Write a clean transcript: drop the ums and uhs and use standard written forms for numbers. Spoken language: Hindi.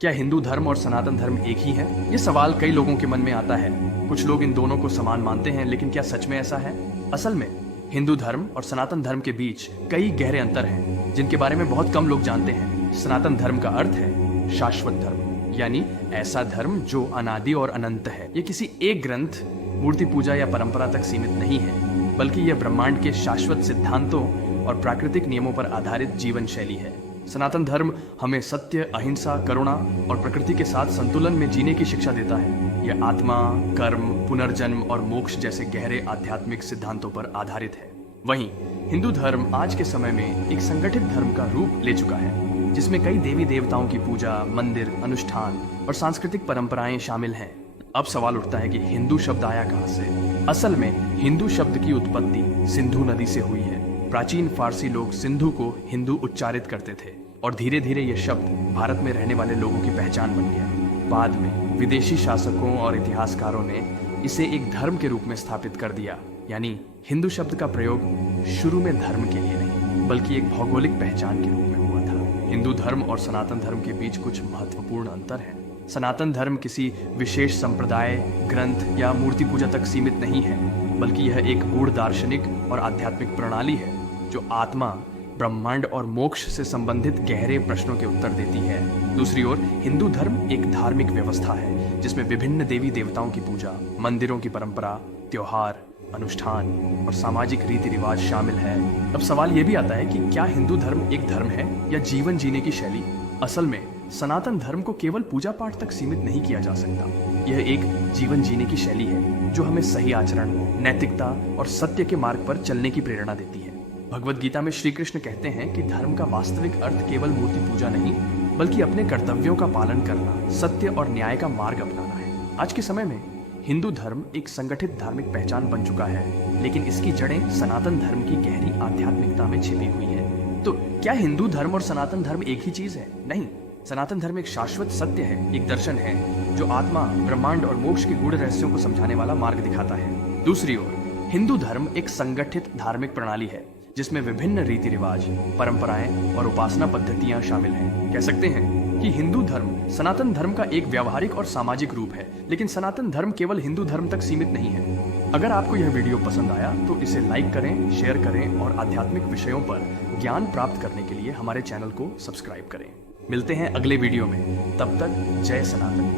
क्या हिंदू धर्म और सनातन धर्म एक ही है? ये सवाल कई लोगों के मन में आता है। कुछ लोग इन दोनों को समान मानते हैं, लेकिन क्या सच में ऐसा है? असल में हिंदू धर्म और सनातन धर्म के बीच कई गहरे अंतर हैं, जिनके बारे में बहुत कम लोग जानते हैं। सनातन धर्म का अर्थ है शाश्वत धर्म, यानी ऐसा धर्म जो अनादि और अनंत है। ये किसी एक ग्रंथ, मूर्ति पूजा या परंपरा तक सीमित नहीं है, बल्कि यह ब्रह्मांड के शाश्वत सिद्धांतों और प्राकृतिक नियमों पर आधारित जीवन शैली है। सनातन धर्म हमें सत्य, अहिंसा, करुणा और प्रकृति के साथ संतुलन में जीने की शिक्षा देता है। यह आत्मा, कर्म, पुनर्जन्म और मोक्ष जैसे गहरे आध्यात्मिक सिद्धांतों पर आधारित है। वहीं हिंदू धर्म आज के समय में एक संगठित धर्म का रूप ले चुका है, जिसमें कई देवी देवताओं की पूजा, मंदिर, अनुष्ठान और सांस्कृतिक परंपराएं शामिल हैं। अब सवाल उठता है कि हिंदू शब्द आया कहां से? असल में हिंदू शब्द की उत्पत्ति सिंधु नदी से हुई है। प्राचीन फारसी लोग सिंधु को हिंदू उच्चारित करते थे और धीरे धीरे यह शब्द भारत में रहने वाले लोगों की पहचान बन गया। बाद में विदेशी शासकों और इतिहासकारों ने इसे एक धर्म के रूप में स्थापित कर दिया। यानी हिंदू शब्द का प्रयोग शुरू में धर्म के लिए नहीं, बल्कि एक भौगोलिक पहचान के रूप में हुआ था। हिंदू धर्म और सनातन धर्म के बीच कुछ महत्वपूर्ण अंतर है। सनातन धर्म किसी विशेष संप्रदाय, ग्रंथ या मूर्ति पूजा तक सीमित नहीं है, बल्कि यह एक गूढ़ दार्शनिक और आध्यात्मिक प्रणाली है जो आत्मा, ब्रह्मांड और मोक्ष से संबंधित गहरे प्रश्नों के उत्तर देती है। दूसरी ओर हिंदू धर्म एक धार्मिक व्यवस्था है, जिसमें विभिन्न देवी देवताओं की पूजा, मंदिरों की परंपरा, त्योहार, अनुष्ठान और सामाजिक रीति रिवाज शामिल है। अब सवाल यह भी आता है कि क्या हिंदू धर्म एक धर्म है या जीवन जीने की शैली? असल में सनातन धर्म को केवल पूजा पाठ तक सीमित नहीं किया जा सकता। यह एक जीवन जीने की शैली है जो हमें सही आचरण, नैतिकता और सत्य के मार्ग पर चलने की प्रेरणा देती है। भगवद गीता में श्री कृष्ण कहते हैं कि धर्म का वास्तविक अर्थ केवल मूर्ति पूजा नहीं, बल्कि अपने कर्तव्यों का पालन करना, सत्य और न्याय का मार्ग अपनाना है। आज के समय में हिंदू धर्म एक संगठित धार्मिक पहचान बन चुका है, लेकिन इसकी जड़ें सनातन धर्म की गहरी आध्यात्मिकता में छिपी हुई है। तो क्या हिंदू धर्म और सनातन धर्म एक ही चीज है? नहीं। सनातन धर्म एक शाश्वत सत्य है, एक दर्शन है जो आत्मा, ब्रह्मांड और मोक्ष के गूढ़ रहस्यों को समझाने वाला मार्ग दिखाता है। दूसरी ओर हिंदू धर्म एक संगठित धार्मिक प्रणाली है, जिसमें विभिन्न रीति रिवाज, परंपराएं और उपासना पद्धतियां शामिल हैं। कह सकते हैं कि हिंदू धर्म सनातन धर्म का एक व्यावहारिक और सामाजिक रूप है, लेकिन सनातन धर्म केवल हिंदू धर्म तक सीमित नहीं है। अगर आपको यह वीडियो पसंद आया तो इसे लाइक करें, शेयर करें और आध्यात्मिक विषयों पर ज्ञान प्राप्त करने के लिए हमारे चैनल को सब्सक्राइब करें। मिलते हैं अगले वीडियो में, तब तक जय सनातन।